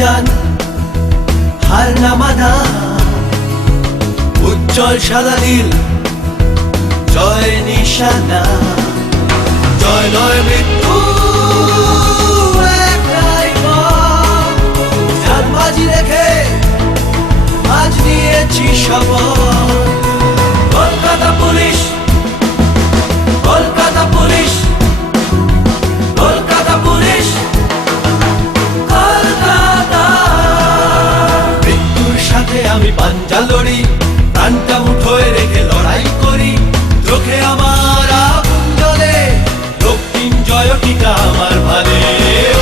অভিযান হার না মানা, উজ্জ্বল সাদা নীল জয় নিশানা, জয় নয় মৃত্যু একটাই পথ। জান বাজি রেখে আজ নিয়েছি শপথ। Kolkata police, Kolkata police, Kolkata police, Kolkata. মৃত্যুর সাথে আমি পাঞ্জা লড়ি, প্রাণটা মুঠোয় রেখে লড়াই করি। চোখে আমার আগুন জ্বলে, দক্ষিণ জয় টিকা আমার ভালে।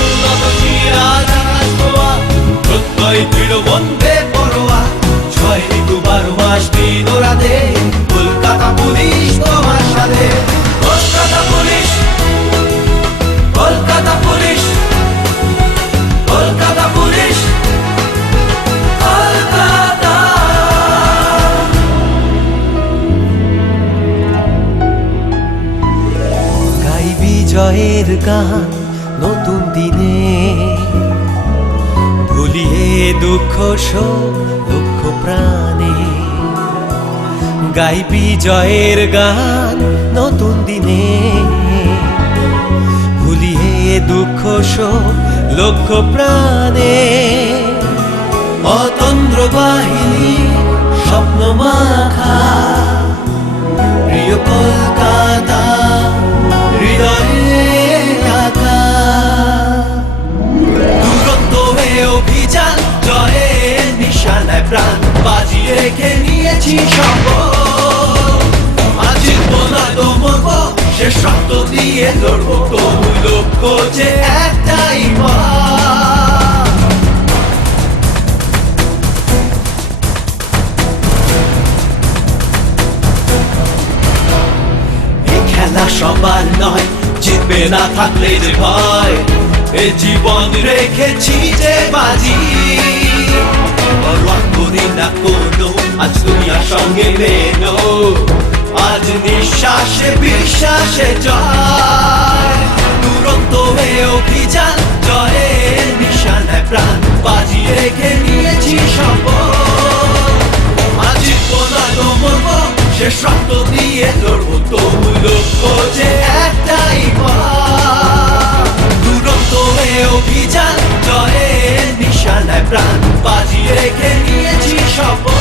উন্নত শিরাজ আকাশ ছোঁয়া, প্রত্যয় দৃঢ় বন্দে পরোয়া। 6 ঋতু 12 মাস দিন ও রাতে, কলকাতা পুলিশ তোমার সাথে। Kolkata police, Kolkata police, Kolkata police, Kolkata. গাই বিজয়ের গান নতুন দিনে, ভুলিয়ে দুঃখ শোক লক্ষ প্রাণে। গাই বিজয়ের গান নতুন দিনে, ভুলিয়ে দুঃখ শোক লক্ষ প্রাণে। অতন্দ্র বাহিনী স্বপ্ন মাখা, প্রিয় কলকাতা হৃদয়ে আঁকা। দুরন্ত হয়ে অভিযান, জয়ের নিশানায় প্রাণ বাজিয়ে রেখে নিয়েছি শপথ। আজ জিতবো না তো মরবো, শেষ রক্ত দিয়ে লড়বো, তবু লক্ষ্য যে একটাই পথ। এই খেলা সবার নয়, জিতবে না থাকলে যে ভয়। এ জীবন রেখেছি যে বাজি, পরোয়া করি না কোনো, আজ দুনিয়ার সঙ্গে মেলো। আজ নিঃশ্বাসে বিশ্বাসে জয়। দুরন্ত হয়ে অভিযান, জয়ের নিশানায় প্রাণ বাজিয়ে রেখে নিয়েছি শপথ। আজ জিতবো না তো মরবো, শেষ রক্ত দিয়ে লড়বো, তবু লক্ষ্য যে একটাই পথ। দুরন্ত হয়ে অভিযান, জয়ের নিশানায় প্রাণ বাজিয়ে রেখে নিয়েছি শপথ।